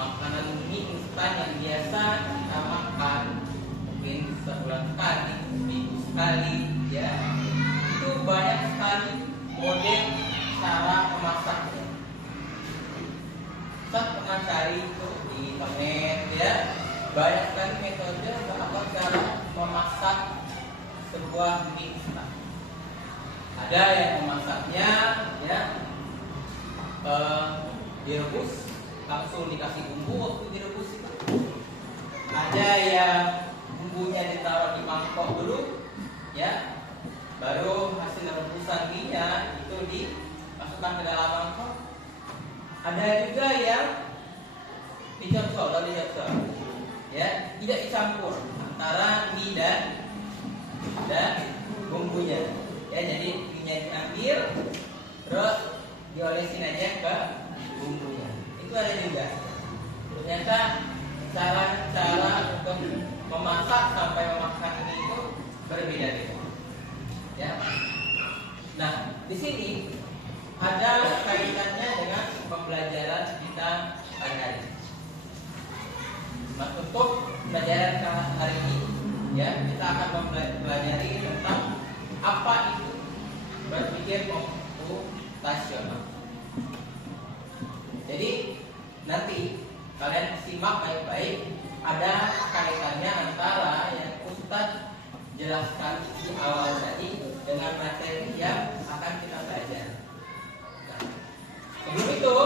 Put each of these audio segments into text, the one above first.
makanan mie instan yang biasa kita makan mungkin sebulan sekali, seminggu sekali, ya itu banyak sekali model cara memasaknya. Saya pernah cari itu di internet, ya banyak sekali metode atau cara memasak sebuah mie instan. Ada yang memasaknya ya direbus, langsung dikasih bumbu waktu direbus itu. Ada yang bumbunya ditaruh di mangkok dulu, ya, baru hasil rebusan mie-nya itu dimasukkan ke dalam mangkok. Ada juga yang dicocol, ya, tidak dicampur antara mie dan bumbunya, ya. Jadi mie-nya diambil, terus diolesin aja ke bumbunya. Itu ada juga. Ternyata cara untuk memasak sampai memakan mie itu berbeda-beda, ya. Nah, di sini ada kaitannya dengan pembelajaran kita hari-hari. Nah, untuk pelajaran hari ini, ya, kita akan mempelajari tentang apa itu berpikir komputasional. Jadi nanti kalian simak baik-baik, ada kaitannya antara yang Ustadz jelaskan di awal tadi dengan materi yang akan kita belajar. Nah, sebelum itu,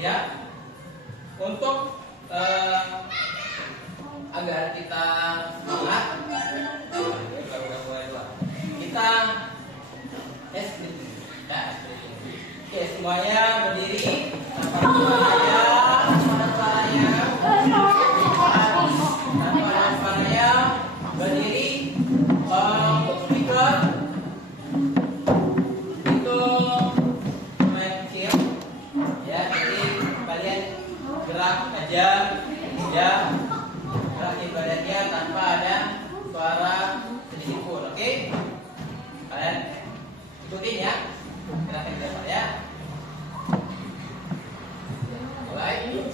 ya, untuk agar kita semangat, kita Oke, semuanya berdiri. Berdiri. Untuk speaker itu lumayan kecil, ya. Jadi kalian gerak aja, ya, gerakin badannya tanpa ada suara sedikit pun, oke? Kalian ikutin ya, gerakan kita, ya. Mulai.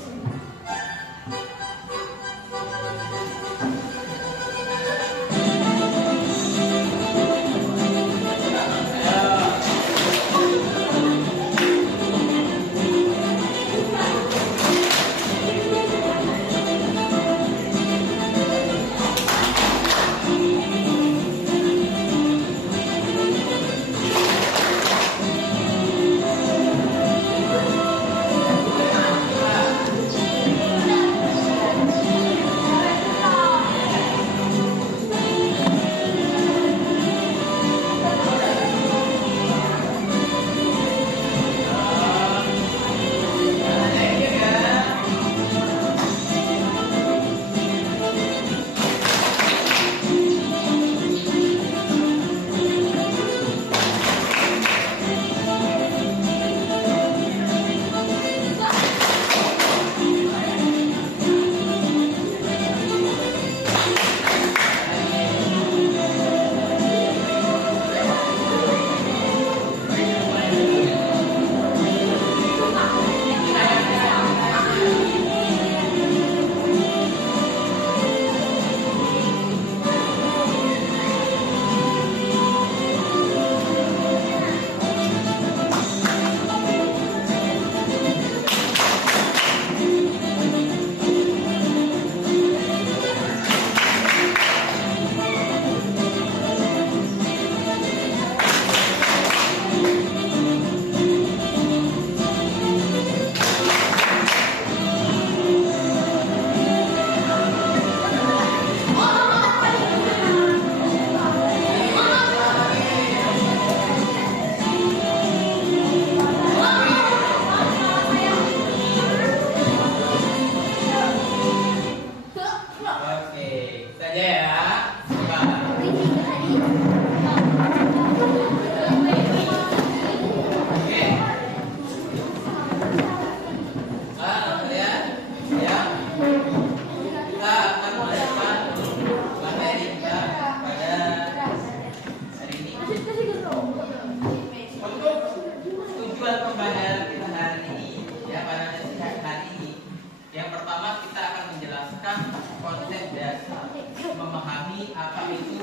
memahami apa itu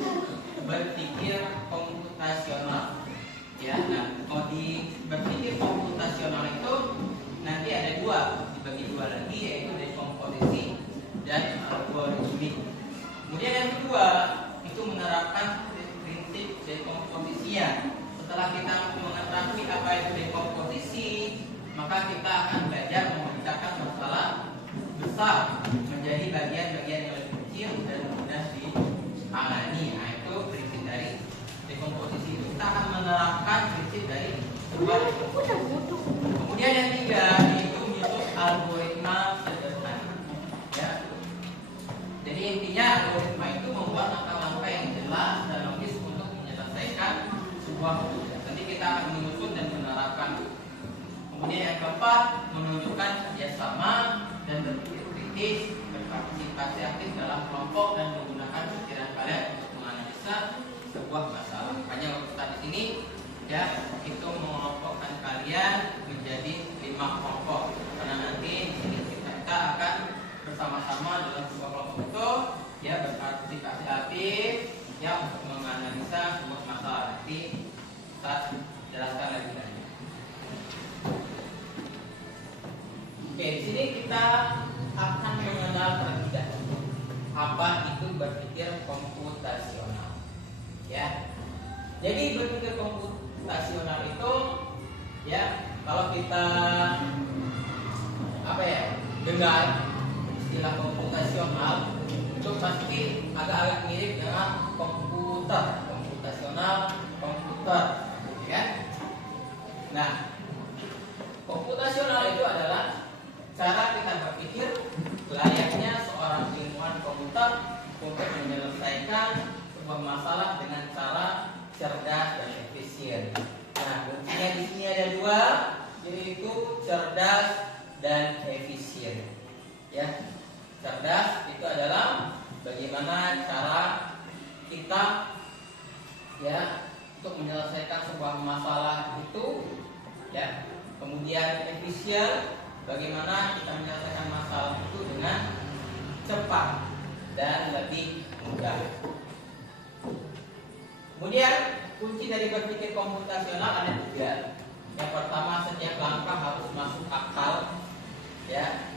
berpikir komputasional. Ya, nah kalau di berpikir komputasional itu nanti ada dua, dibagi dua lagi, yaitu dekomposisi dan algoritmik. Kemudian yang kedua itu menerapkan prinsip dekomposisinya. Setelah kita mengetahui apa itu dekomposisi, maka kita akan belajar memecahkan masalah besar menjadi bagian-bagian yang lebih kecil dan mudah ditangani. Nah, itu prinsip dari dekomposisi. Kita akan menerapkan prinsip dari sebuah dekomposisi. Kemudian yang tiga yaitu menyusun algoritma sederhana. Ya. Jadi intinya algoritma itu membuat langkah-langkah yang jelas dan logis untuk menyelesaikan sebuah tugas. Nanti kita akan menyusun dan menerapkan. Kemudian yang keempat, menunjukkan kerjasama dan berpikir kritis, berpartisipasi aktif dalam kelompok dan menggunakan pikiran kalian untuk menganalisa sebuah masalah. Makanya Ustaz di sini ya itu mengelompokkan kalian menjadi 5 kelompok. Karena nanti di sini kita akan bersama-sama dalam sebuah kelompok itu ya berpartisipasi aktif ya untuk menganalisa sebuah masalah. Nanti Ustaz jelaskan lagi. Oke, di sini kita akan mengenal terlebih dahulu apa itu berpikir komputasional. Ya. Jadi berpikir komputasional itu ya kalau kita dengar istilah komputasional itu pasti agak-agak mirip dengan komputer, komputasional, komputer, ya. Nah, komputasional itu adalah cara kita berpikir layaknya seorang ilmuwan komputer untuk menyelesaikan sebuah masalah dengan cara cerdas dan efisien. Nah, kuncinya di sini ada dua, yaitu cerdas dan efisien. Ya, cerdas itu adalah bagaimana cara kita ya untuk menyelesaikan sebuah masalah itu, ya. Kemudian efisien, bagaimana kita menyelesaikan masalah itu dengan cepat dan lebih mudah. Kemudian kunci dari berpikir komputasional ada 3. Yang pertama, setiap langkah harus masuk akal, ya.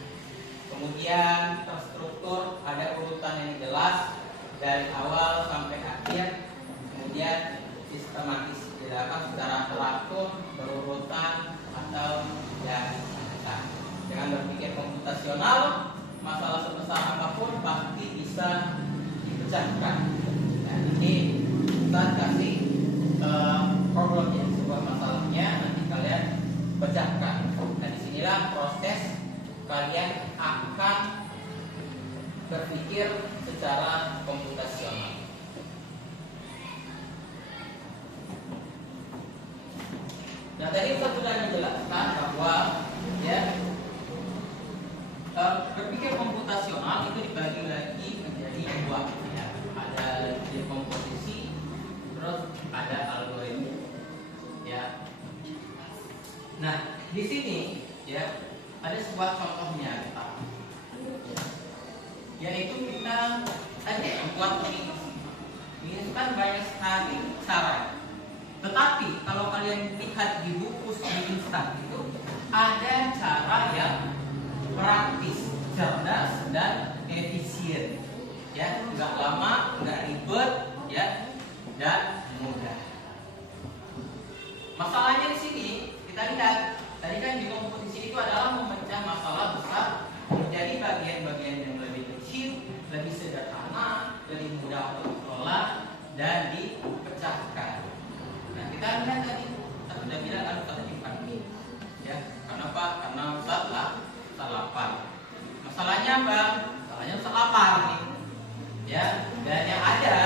Kemudian terstruktur, ada urutan yang jelas dari awal sampai akhir. Kemudian sistematis, dilakukan secara teratur, berurutan atau ya. Dengan berpikir komputasional, masalah sebesar apapun pasti bisa dipecahkan. Nah, ini kita kasih problemnya, sebuah masalahnya, nanti kalian pecahkan. Nah, disinilah proses kalian akan berpikir secara komputasional. Nah, tadi kita sudah menjelaskan bahwa ya berpikir komputasional itu dibagi lagi menjadi 2, ya. Ada dekomposisi, terus ada algoritma, ya. Nah, di sini ya ada sebuah contohnya, ya. Yaitu kita tadi membuat ini kan banyak sekali cara. Tetapi kalau kalian lihat di buku mie instan itu ada cara yang praktis, cerdas dan efisien, ya, nggak lama, nggak ribet, ya, dan mudah. Masalahnya di sini kita lihat tadi kan di komposisi itu adalah memecah masalah besar menjadi bagian-bagian yang lebih kecil, lebih sederhana, lebih mudah untuk dikelola dan dipecahkan. Nah, kita lihat tadi kita sudah bilang kan tadi kami, ya, kenapa? Karena Ustaz lapar. Masalahnya apa? Masalahnya Ustaz lapar nih, ya, dan yang ada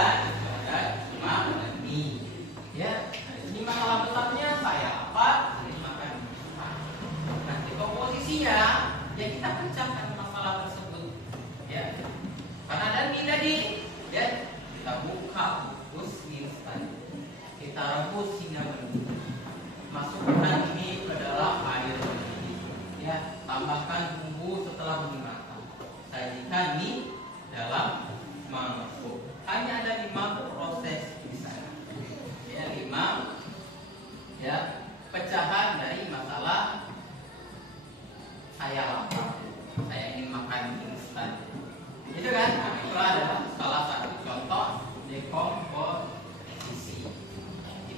cuma mie, ya. Nah, ini masalah besarnya saya lapar, ini makan mie. Nah, di komposisinya ya kita pecahkan masalah tersebut, ya. Karena ada mie tadi, ya, kita buka bungkus instan, kita rebus hingga mendidih, masukkan mie ke dalam air mendidih, ya, tambahkan bumbu setelah mie matang, sajikan mie dalam mangkok.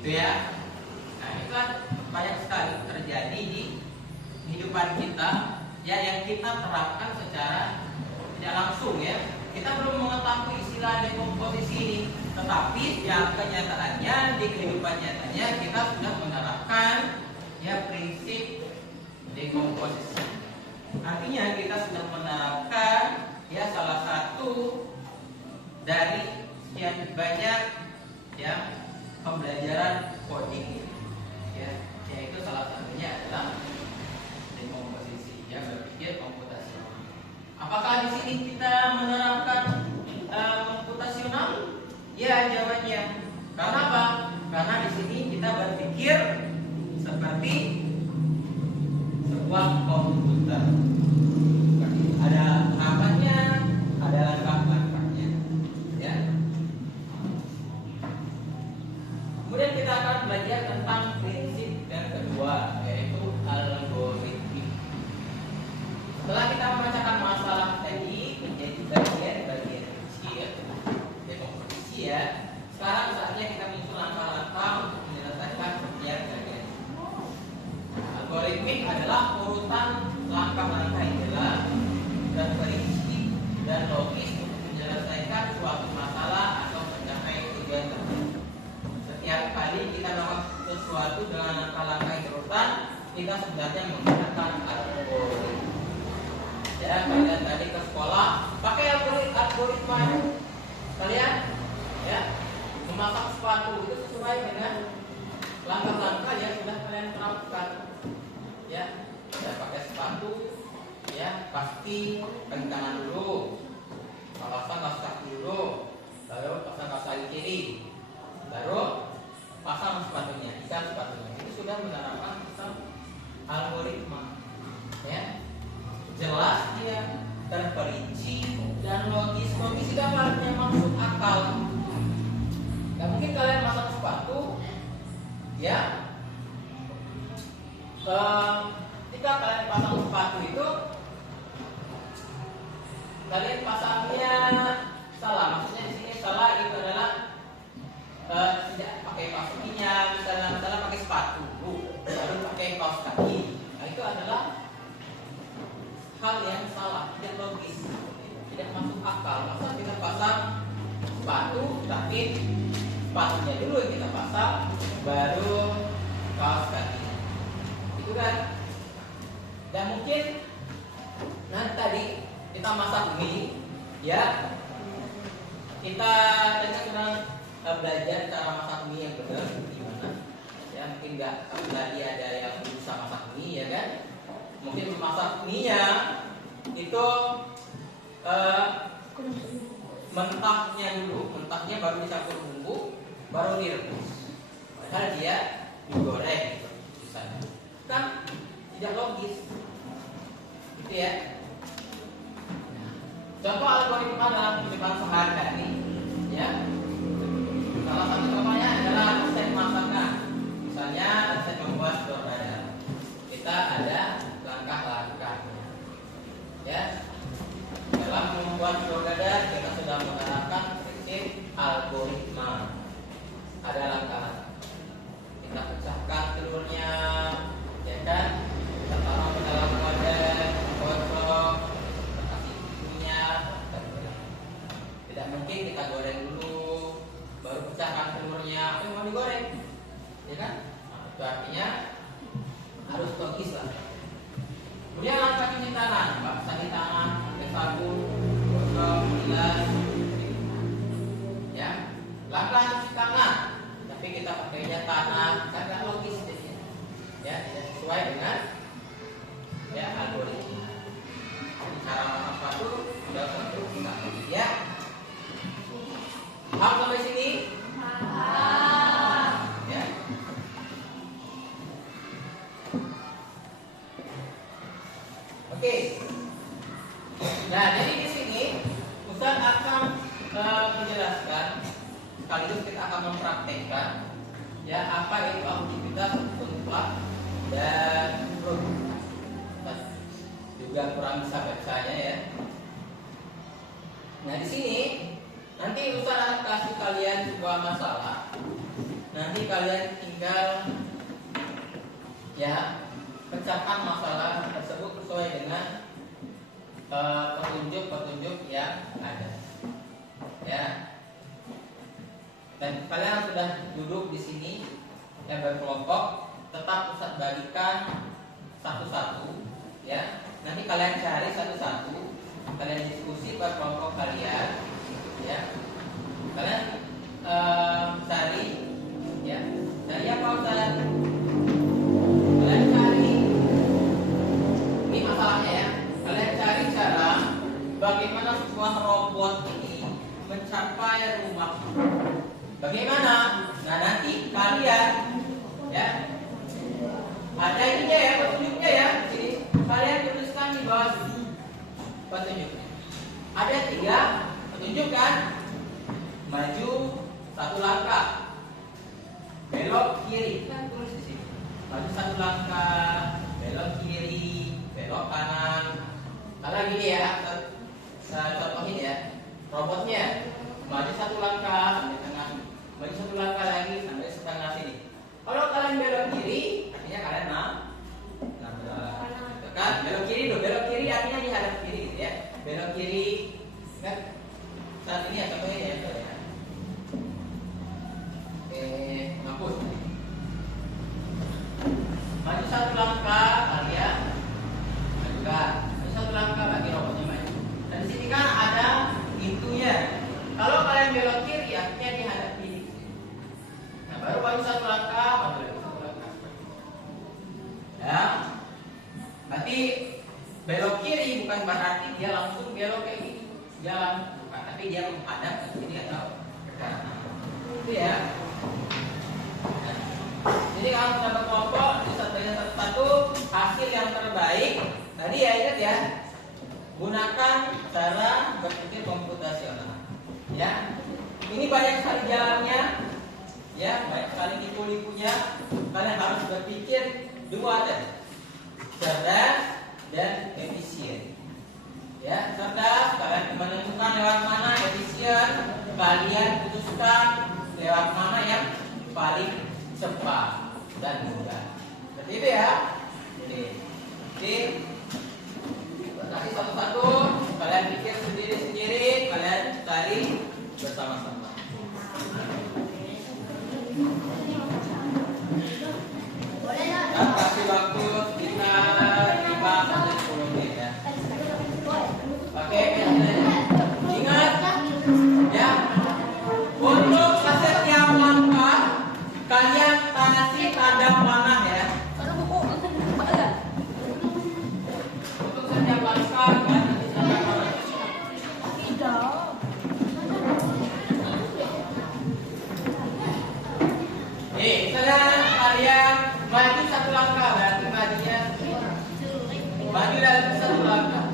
gitu ya. Nah, itu kan banyak sekali terjadi di kehidupan kita ya, yang kita terapkan secara tidak langsung ya. Kita belum mengetahui istilah dekomposisi ini, tetapi yang kenyataannya di kehidupan nyatanya kita sudah menerapkan ya prinsip dekomposisi. Artinya kita sudah menerapkan ya salah satu dari sekian banyak ya pembelajaran coding ya, yaitu salah satunya adalah dekomposisi ya, berpikir komputasional. Apakah di sini kita menerapkan komputasional? Ya, jawabannya. Karena apa? Karena di sini kita berpikir seperti sebuah komputer. Ada tahapannya, ada langkah-langkahnya. Ya. Kemudian kita akan belajar tentang prinsip yang kedua, yaitu algoritma. Setelah kita membacakan masalah tadi menjadi bagian-bagian kecil dekomposisi ya, sekarang saatnya kita menyusun langkah-langkah untuk menyelesaikan setiap bagian. Algoritmik adalah urutan langkah-langkah yang jelas dan perinci dan logis untuk menyelesaikan suatu masalah atau mencapai tujuan tertentu. Setiap kali kita melakukan sesuatu dengan langkah-langkah yang berurutan, kita sebenarnya menggunakan algoritma. Ya, kalian tadi ke sekolah pakai algoritma kalian ya, memasak sepatu itu sesuai dengan langkah-langkah yang sudah kalian terapkan ya. Pakai sepatu ya, pasti pegang tangan dulu, pasang kaos kaki dulu, baru pasang kaos kaki kiri, baru pasang sepatunya, ikat sepatunya. Itu sudah menerapkan sistem algoritma ya, jelas dia, terperinci dan logis. Logis itu artinya masuk akal. Gak mungkin kalian pasang sepatu ya, ketika kalian pasang sepatu itu kalian pasangnya salah. Maksudnya di sini salah itu adalah tidak pakai kaos kakinya, misalnya pakai sepatu baru pakai kaos kaki. Nah, itu adalah hal yang salah, tidak logis, tidak masuk akal. Masa kita pasang sepatu tapi sepatunya dulu yang kita pasang, baru kaos kaki. Itu kan? Dan mungkin nanti tadi kita masak mie, ya. Kita tadi kan sedang belajar cara masak mie yang benar gimana. Ya, mungkin tadi ada yang bisa masak mie, ya kan? Mungkin memasak mie-nya itu mentahnya dulu, mentahnya baru dicampur bumbu, baru direbus. Padahal dia digoreng, misalnya. Kan tidak logis, gitu ya. Contoh algoritma dalam kehidupan sehari-hari, ya. Salah satu contohnya adalah resep masakan. Misalnya resep membuat telur dadar. Kita ada langkah-langkahnya, ya. Dalam membuat telur dadar kita sudah menerapkan prinsip algoritma. Ada langkah-langkah. Kita pecahkan telurnya, ya kan? Kita taruh ke dalam wadah, kocok, kita kasih minyak, dan tidak mungkin kita goreng dulu, baru pecahkan telurnya, apa yang mau digoreng, ya kan? Nah, itu artinya harus logis lah. Kemudian langkah cuci tangan, cuci tangan, pakai sabun, gosok, bilas, ya. Langkah cuci tangan, tapi kita pakainya tanah, kan nggak logis jadinya, ya, tidak sesuai dengan ya algoritma. Cara masak sepatu sudah tentu kita ya. Paham sampai sini? Ya. Oke. Nah, jadi di sini Ustaz akan menjelaskan, sekaligus kita akan mempraktekkan ya apa itu aktivitas mutlak dan produktivitas. Juga kurang bisa bacanya ya. Nah, di sini nanti Ustaz akan kasih kalian sebuah masalah nanti kalian tinggal ya pecahkan masalah tersebut sesuai dengan petunjuk-petunjuk yang ada. Ya. Dan kalian sudah duduk di sini yang berkelompok, tetap Ustaz bagikan satu-satu ya. Nanti kalian cari satu-satu, kalian diskusi pada kelompok kalian ya. Kalian cari ya. Dari apa Ustaz? Kalian cari, ini masalahnya ya. Kalian cari cara bagaimana sebuah robot ini mencapai rumah. Bagaimana? Nah nanti kalian ya ada ininya ya, petunjuknya ya. Jadi kalian tuliskan di bawah sini petunjuknya. Ada 3 petunjuk kan? Maju 1 langkah, belok kiri, kan tulis di sini. Maju 1 langkah, belok kiri, belok kanan. Karena gini ya, saya contohin ya. Robotnya maju 1 langkah sampai tengah, maju 1 langkah lagi sampai setengah sini. Kalau kalian belok kiri, artinya kalian gitu kan? Belok kiri dulu, belok kiri artinya dihadap kiri gitu ya. Belok kiri, kan? Saat ini ya contohnya ya. Hapus. Maju 1 langkah kalian, majukan. Maju 1 langkah bagi robotnya maju. Dan di sini kan ada pintunya. Kalau kalian belok kiri, artinya dihadap kiri. Nah, baru maju 1 langkah, maju lagi 1 langkah. Ya, berarti belok kiri bukan berarti dia langsung belok kayak gini, jalan, bukan. Tapi dia menghadap ke kiri atau ke kanan. Itu ya. Nah, jadi kalau kita berkelompok, disertai satu-satu, hasil yang terbaik. Tadi ya ingat ya, gunakan cara berpikir komputasional. Ya, ini banyak sekali jalannya, ya, banyak sekali liku-likunya. Kalian harus berpikir 2 tadi, cerdas dan efisien. Ya, cerdas, kalian menentukan lewat mana, efisien, kalian putuskan lewat mana yang paling cepat dan mudah. Seperti itu ya. Oke. Nanti satu-satu kalian pikir sendiri-sendiri, kalian cari bersama-sama. Dan kasih waktu sekitar 5-10 menit ya. Oke, ingat ya, untuk setiap langkah kalian kasih tanda panah ya. Untuk setiap langkah kalian kasih tanda panah. Misalnya kalian maju 1 langkah, berarti majunya maju dalam 1 langkah.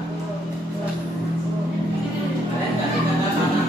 Kalian kasih tanda panah.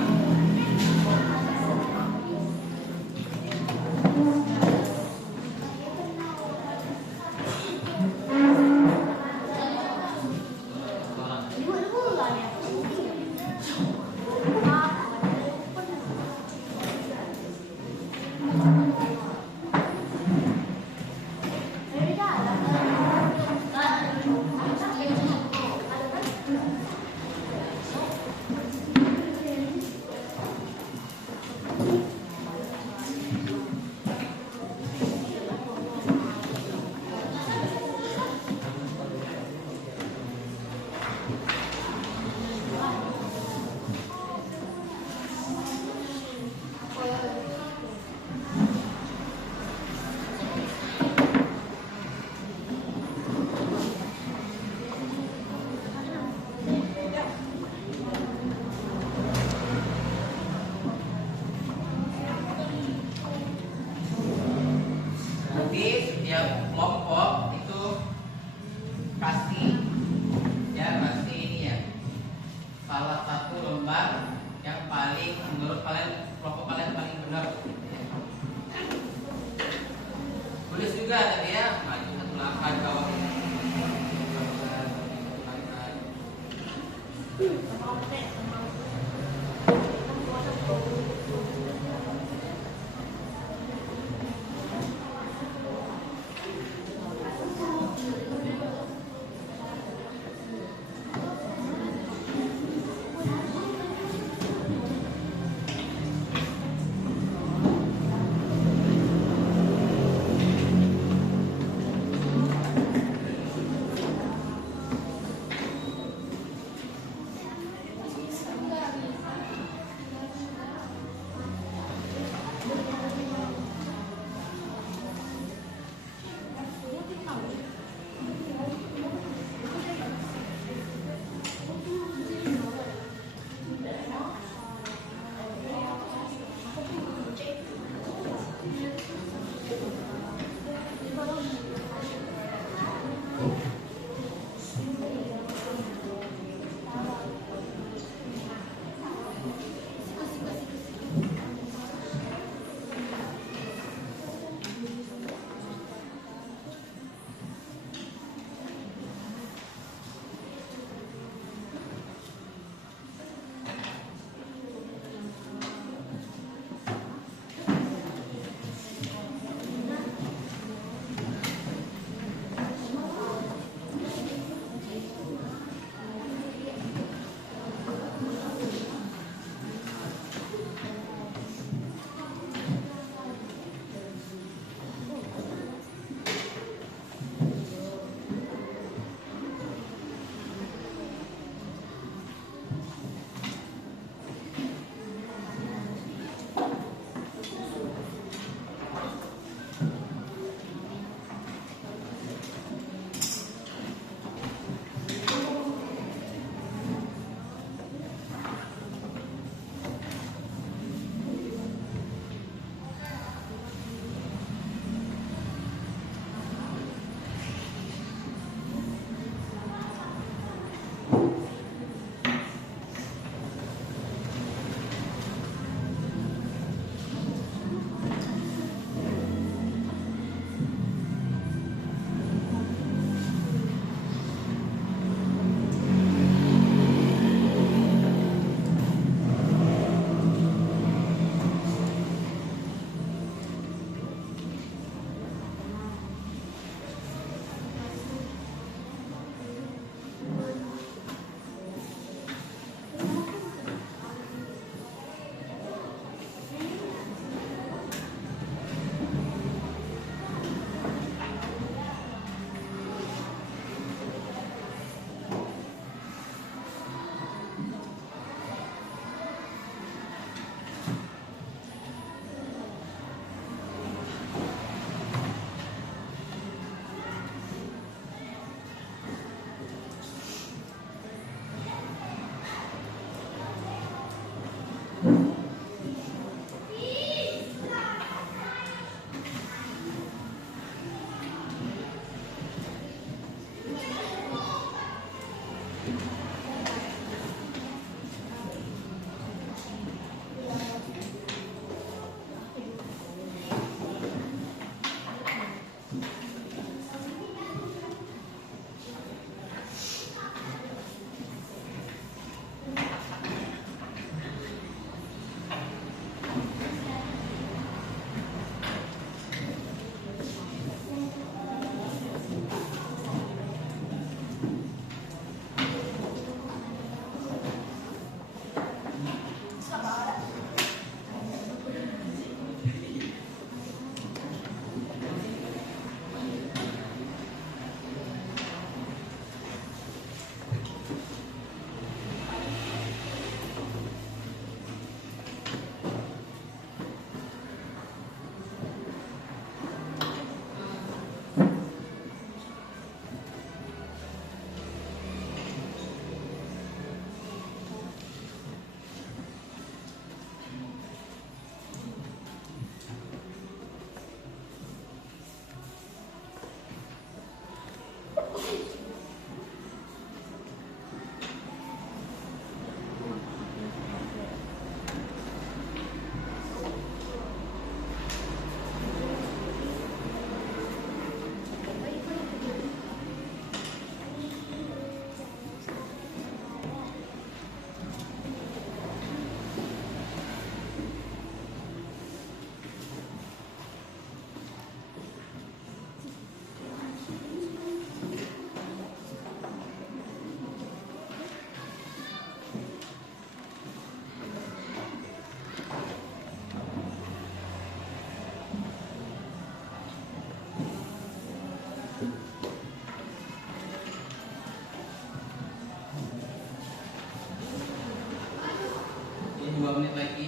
2 menit lagi.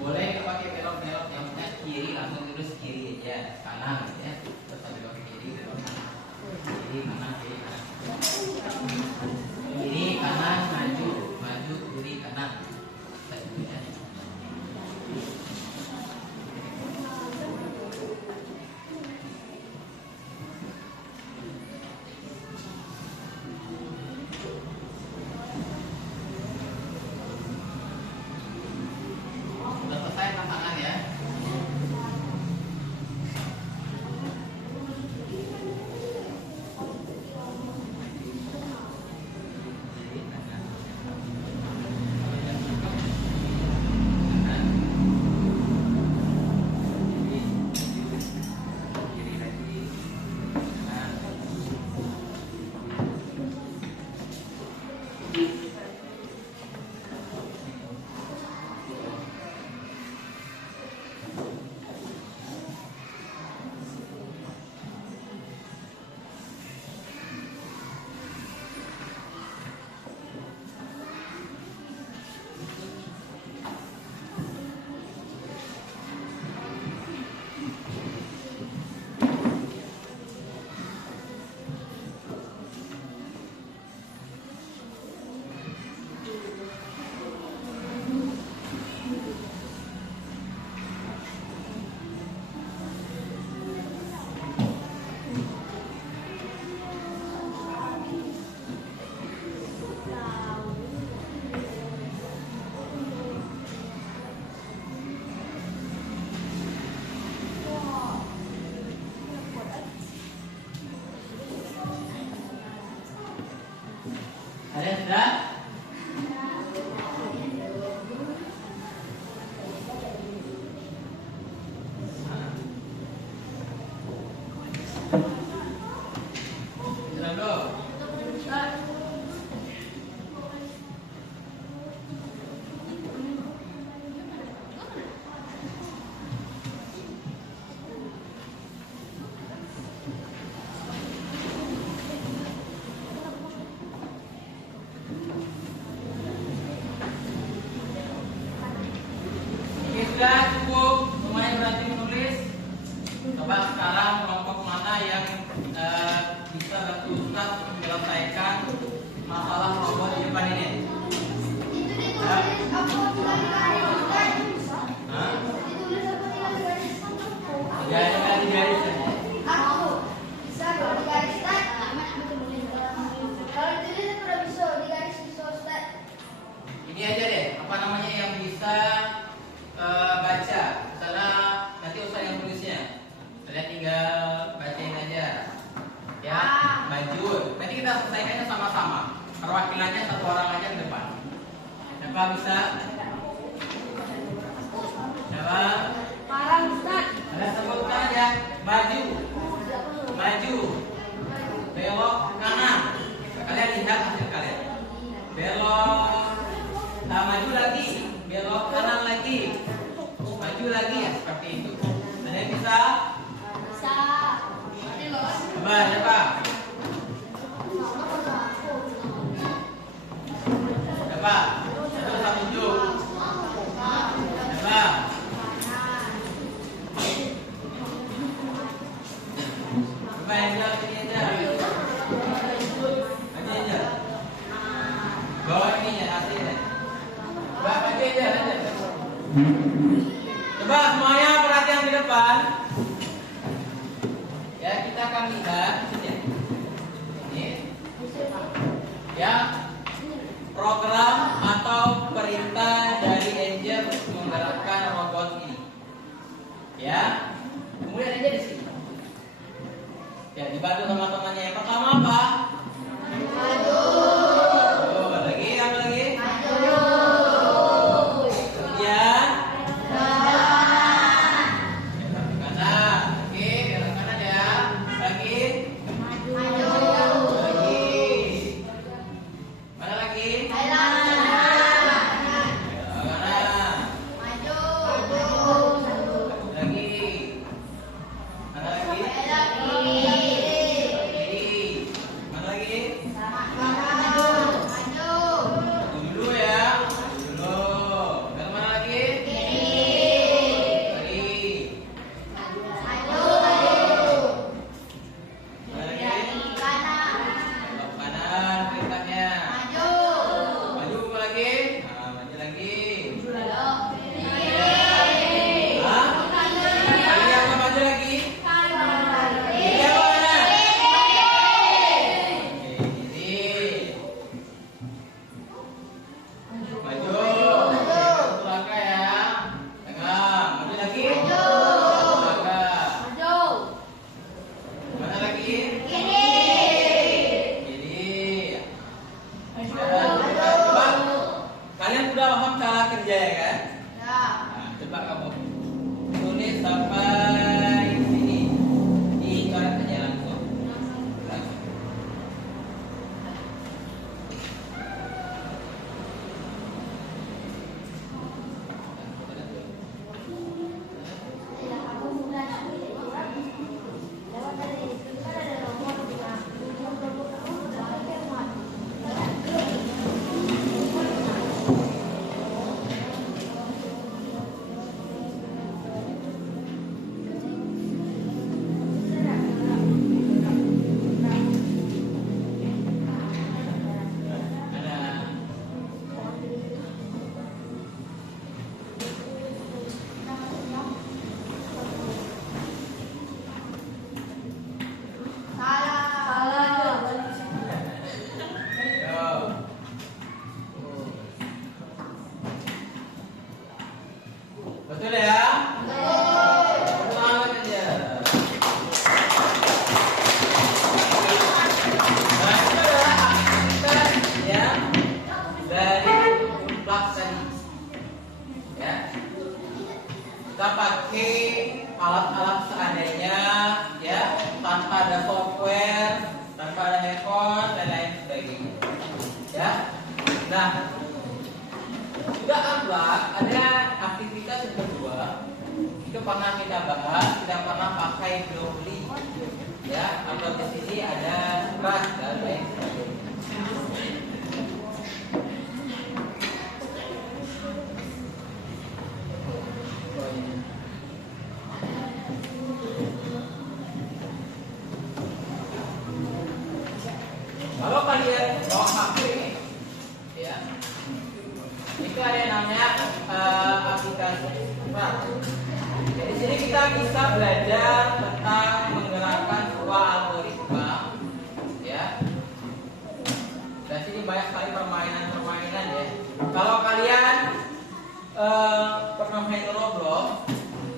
Boleh pakai belok-belok, yang penting kiri langsung terus kiri aja, kanan ya. Terus belok kiri, belok kanan. Kiri kanan, kiri kanan. Kiri kanan, maju, maju, kiri kanan. Ya. Sudah selesai tantangan ya. Ada yang sudah? Sudah belum? Sudah cukup, lumayan berarti menulis. Coba sekarang kelompok mana yang bisa bantu Ustaz untuk menyelesaikan masalah robot di depan ini? Garis garis. Ini aja deh, apa namanya yang bisa baca, karena nanti Ustaz yang tulisnya. Kalian tinggal bacain aja. Ya, maju. Nanti kita selesaikannya sama-sama. Perwakilannya satu orang aja ke depan. Siapa bisa? Siapa? Parang Ustaz. Ada sebutkan aja. Maju. Maju. Belok kanan. Kalian lihat hasil kalian. Belok. Nah, maju lagi. Belok kanan lagi. Maju lagi ya, seperti itu. Ada yang bisa? Bisa. Coba, siapa? Siapa? Satu sama tunjuk. Siapa? Coba yang bilang ini aja. Aja aja. Bawa ini ya, hasilnya. Coba aja aja. Coba semuanya perhatian di depan. Ya, kita akan lihat ini. Ya, program atau perintah dari Angel untuk menggerakkan robot ini. Ya, kemudian aja di sini. Ya, dibantu teman-temannya. Yang pertama apa? Maju. Oh, lagi apa lagi? Maju. Kemudian Kanan. kanan. Oke, belok kanan ya. Lagi. Maju. Lagi. Mana lagi? Kanan. Belok kanan. Maju. Lagi. Betul ya? Tepuk tangan aja. Nah, itu adalah aktivitas yang dari mutlak tadi. Ya. Kita pakai alat-alat seadanya, ya, tanpa ada software, tanpa ada handphone dan lain sebagainya. Ya. Nah, juga Amlak ada aktivitas yang kedua. Itu pernah kita bahas, kita pernah pakai globally. Ya, atau di sini ada surat dan lain sebagainya. Kalau kalian bawa HP, ya, itu ada yang namanya aplikasi surat. Di sini kita bisa belajar tentang menggerakkan sebuah algoritma, ya. Dan sini banyak sekali permainan-permainan, ya. Kalau kalian pernah main Roblox,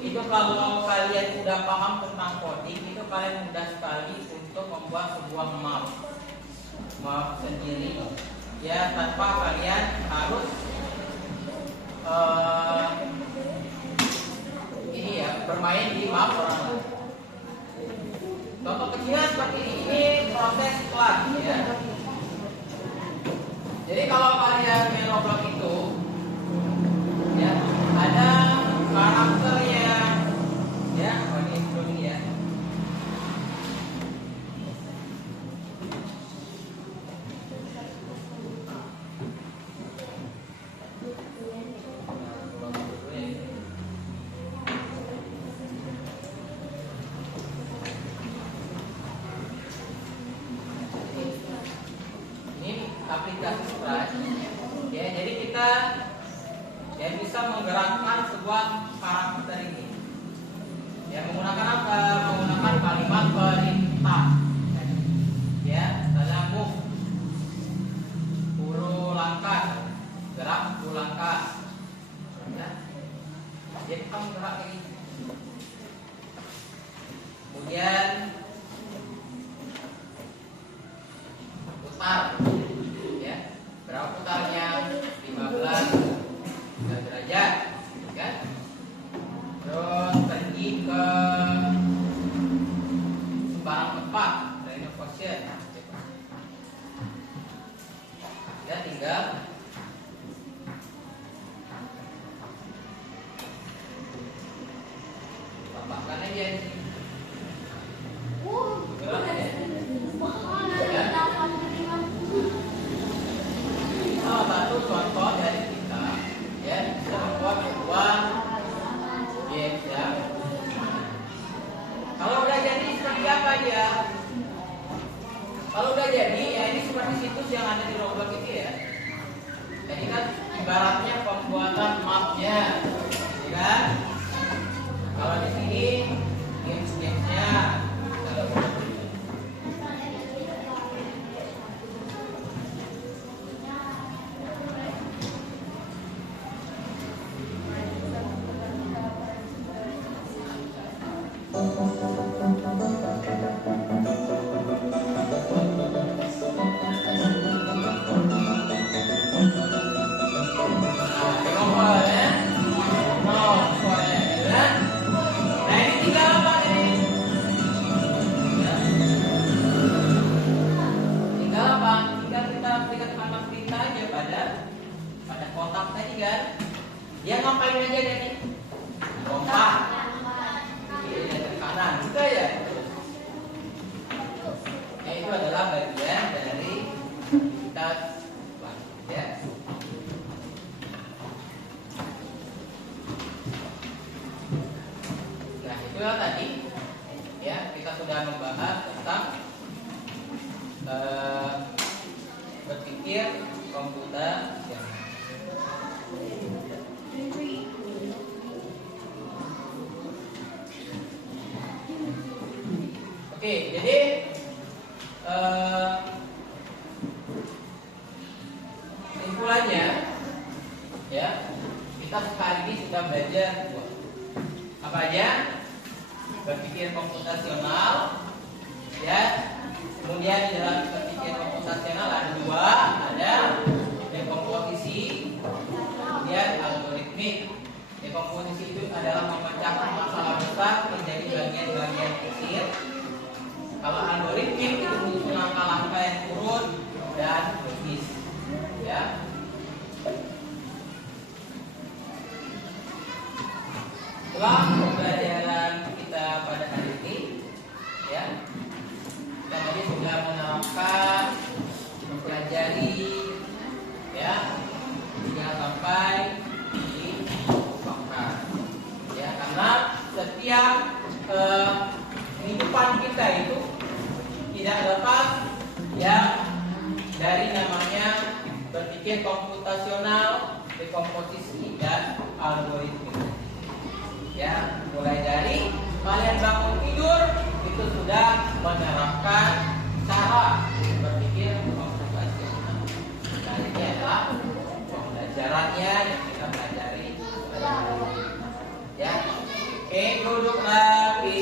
itu kalau kalian udah paham tentang coding, itu kalian mudah sekali untuk membuat sebuah map sendiri, ya, tanpa kalian harus ini ya, bermain di map orang lain. Contoh kecilnya seperti ini proses kelas, ya. Jadi kalau kalian main Roblox itu, ya, ada karakternya, ya, ini ya. Aplikasi surat, ya, jadi kita ya bisa menggerakkan sebuah karakter ini, ya, menggunakan apa? Menggunakan kalimat perintah, ya, misalnya move 10 langkah, gerak 10 langkah, ya. Jadi kamu gerak ini. Kemudian putar. Berapa putarnya? 15 derajat, kan? Terus pergi ke sembarang tempat, random position. Ya, tinggal tambahkan aja di sini. Salah satu contoh dari kita, ya, bisa membuat sebuah games, ya. Kalau udah jadi seperti apa dia? Kalau udah jadi, ya, ini seperti situs yang ada di Roblox itu, ya. Jadi kan ibaratnya pembuatan mapnya, ya kan? Kalau di sini games-gamesnya. Dia ngapain aja jadi kompak, kanan juga, ya. Ya, itu adalah bagian dari kita, ya. Nah, itulah tadi, ya, kita sudah membahas tentang berpikir komputer, ya. Oke, jadi simpulannya, ya, kita sekali ini sudah belajar Apa aja? Berpikir komputasional, ya. Kemudian di dalam berpikir komputasional ada dua, ada dekomposisi, kemudian algoritmik. Dekomposisi itu adalah memecahkan masalah besar menjadi bagian-bagian kecil. Kalau algoritmik itu menyusun langkah-langkah yang urut dan logis, ya. Setelah pembelajaran kita pada hari ini, ya, kita tadi sudah menerapkan, mempelajari, ya, 3 sampai 4. Ya, karena setiap kehidupan kita itu tidak lepas, ya, dari namanya berpikir komputasional, dekomposisi dan algoritmik. Ya, mulai dari kalian bangun tidur itu sudah menerapkan cara berpikir komputasional. Nah, ini adalah pembelajarannya yang kita pelajari. Ya, oke, duduk lagi.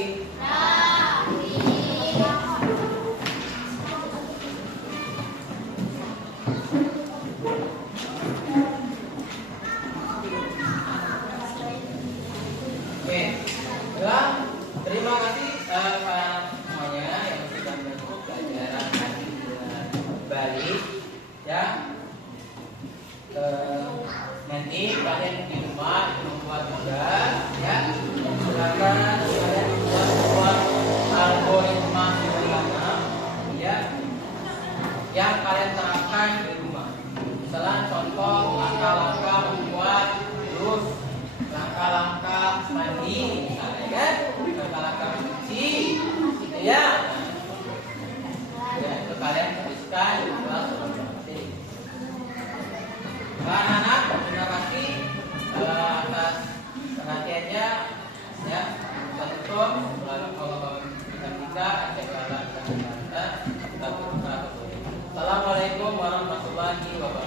Oke, terima kasih para semuanya yang sudah mengikuti pelajaran hari kembali, ya. Nanti kalian di rumah membuat tugas, ya. Silakan kalian buat algoritma sederhana, ya, yang kalian terapkan di rumah. Misalnya contoh langkah-langkah membuat jus, langkah-langkah mandi, misalnya, kan? Langkah-langkah mencuci, gitu ya. Ya, itu kalian tuliskan di kelas. Anak-anak, terima kasih atas perhatiannya, ya. Kita tutup. Assalamualaikum warahmatullahi wabarakatuh.